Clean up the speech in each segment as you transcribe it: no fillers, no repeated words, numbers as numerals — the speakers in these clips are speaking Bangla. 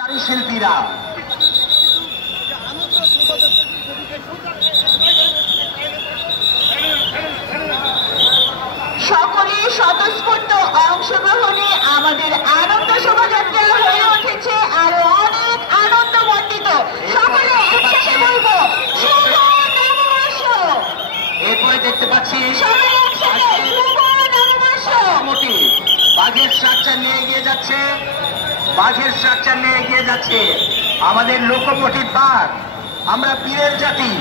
শিল্পীরা সকলের স্বতঃস্ফূর্ত অংশগ্রহণে আমাদের আনন্দ শোভাযাত্রা হয়ে উঠেছে আরো অনেক আনন্দমণ্ডিত। সকলে একসাথে বলবো শুভ নববর্ষ। এরপরে দেখতে পাচ্ছি সবাই একসাথে শুভ নববর্ষ। বাঘের স্ট্রাকচার নিয়ে এগিয়ে যাচ্ছে, বাঘের স্ট্রাকচার নিয়ে এগিয়ে যাচ্ছে আমাদের লোকোমোটিভ বাঘ। আমরা বীরের জাতি,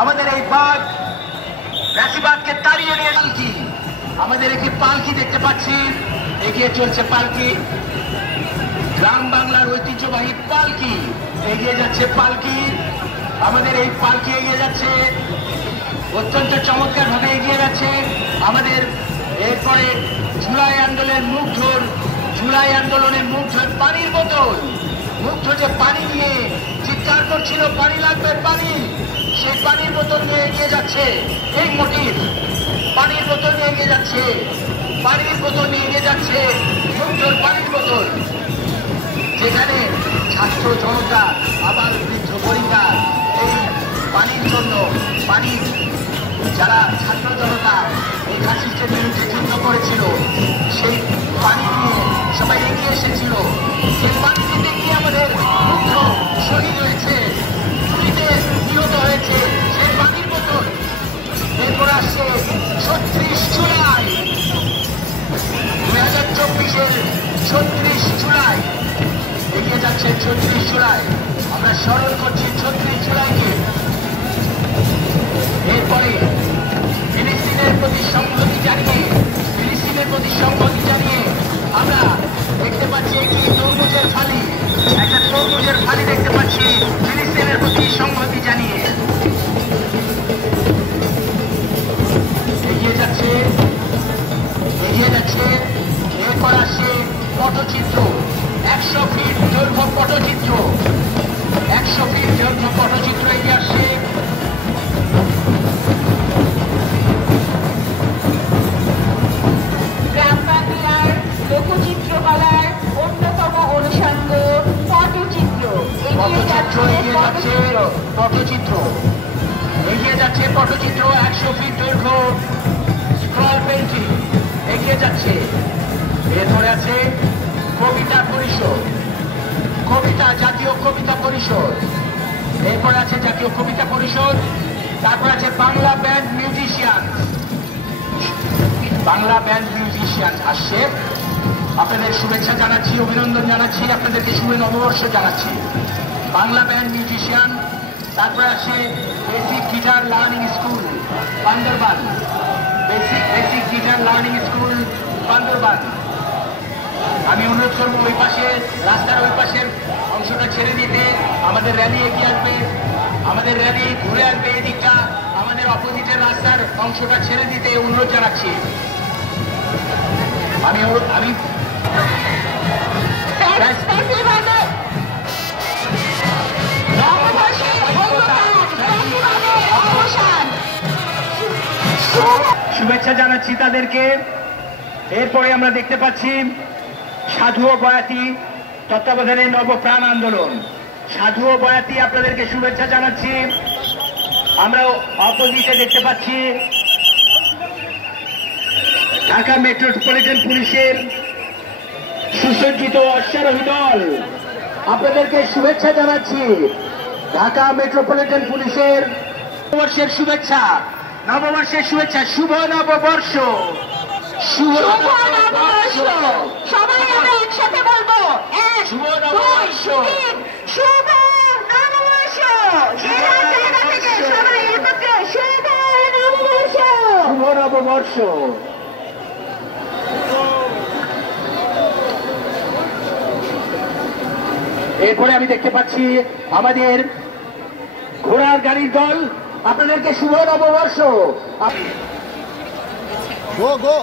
আমাদের এই বাঘ রাশিবাদকে তাড়িয়ে নিয়ে পালকি, আমাদের একটি পালকি দেখতে পাচ্ছি, এগিয়ে চলছে পালকি, গ্রাম বাংলার ঐতিহ্যবাহী পালকি এগিয়ে যাচ্ছে। পালকি, আমাদের এই পালকি এগিয়ে যাচ্ছে, অত্যন্ত চমৎকার ভাবে এগিয়ে যাচ্ছে আমাদের। এরপরে জুলাই আন্দোলনের মুগ্ধর পানির বোতল, মুগ্ধ যে পানি নিয়ে চিৎকার করছিল পানি লাগবে পানি, সেই পানির বোতল নিয়ে এগিয়ে যাচ্ছে এই মোটিভ। পানির বোতল নিয়ে এগিয়ে যাচ্ছে, পানির বোতল নিয়ে এগিয়ে যাচ্ছে মুগ্ধর পানির বোতল, যেখানে ছাত্র জনতা আবার বৃদ্ধ বনিতা এই পানির জন্য পানির যারা ছাত্র জনতা এই ফ্যাসিস্টের বিরুদ্ধে যুদ্ধ করেছিল সেই পানি নিয়ে সবাই এগিয়ে এসেছিল। সেই পানি দিতে গিয়ে আমাদের মুগ্ধ শহীদ হয়েছে, গুলিতে নিহত হয়েছে সেই পানির বোতল। এরপর আসছে ৩৬ জুলাই, ২০২৪-এর ৩৬ জুলাই এগিয়ে যাচ্ছে। ৩৬ জুলাই আমরা স্মরণ করছি ৩৬ জুলাইকে। এরপরে ফিলিস্তিনের প্রতি সংহতি জানিয়ে আমরা দেখতে পাচ্ছি একটি তরমুজের ফালি, একটা তরমুজের ফালি দেখতে পাচ্ছি ফিলিস্তিনের প্রতি সংহতি জানিয়ে এগিয়ে যাচ্ছে। এরপর আসছে পটচিত্র, ১০০ ফিট দৈর্ঘ্য পটচিত্র, ১০০ ফিট দৈর্ঘ্য পটচিত্র এগিয়ে আসছে। গ্রাম বাংলার লোকচিত্রকলার অন্যতম অনুষঙ্গ পটচিত্র এগিয়ে যাচ্ছে। পটচিত্র এগিয়ে যাচ্ছে, পটচিত্র ১০০ ফিট দৈর্ঘ্য স্ক্রল পেন্টিং এগিয়ে যাচ্ছে। এরপরে আছে কবিতা পরিষদ, জাতীয় কবিতা পরিষদ, এরপরে আছে জাতীয় কবিতা পরিষদ। তারপর আছে বাংলা ব্যান্ড মিউজিশিয়ান আসছে। আপনাদের শুভেচ্ছা জানাচ্ছি, অভিনন্দন জানাচ্ছি, আপনাদেরকে শুভ নববর্ষ জানাচ্ছি। Bangla band musician. তারপরে আসে basic guitar learning school Bandarban, basic guitar learning school Bandarban. আমি অনুরোধ করবো ওই পাশে রাস্তার ওই পাশের অংশটা ছেড়ে দিতে, আমাদের র্যালি এগিয়ে আসবে, আমাদের র্যালি ঘুরে আসবে এদিকটা, আমাদের অপোজিটের রাস্তার অংশটা ছেড়ে দিতে অনুরোধ জানাচ্ছি। আমি শুভেচ্ছা জানাচ্ছি তাদেরকে। এরপরে আমরা দেখতে পাচ্ছি সাধু ও বয়াতি তত্ত্বাবধানে নবপ্রাণ আন্দোলন। সাধু ও বয়াতি আপনাদেরকে শুভেচ্ছা জানাচ্ছি। আমরা অপোজিটে দেখতে পাচ্ছি ঢাকা মেট্রোপলিটন পুলিশের সুসজ্জিত অশ্বারোহী দল, আপনাদেরকে শুভেচ্ছা জানাচ্ছি। ঢাকা মেট্রোপলিটন পুলিশের নববর্ষের শুভেচ্ছা, শুভ নববর্ষ, শুভ নববর্ষ। সবাই আমরা একসাথে বলবো শুভ নববর্ষ, শুভ নববর্ষ। সবাই একত্রে শুভ নববর্ষ, শুভ নববর্ষ। এরপরে আমি দেখতে পাচ্ছি আমাদের ঘোড়ার গাড়ির দল, আপনাদেরকে শুভ নববর্ষ। গো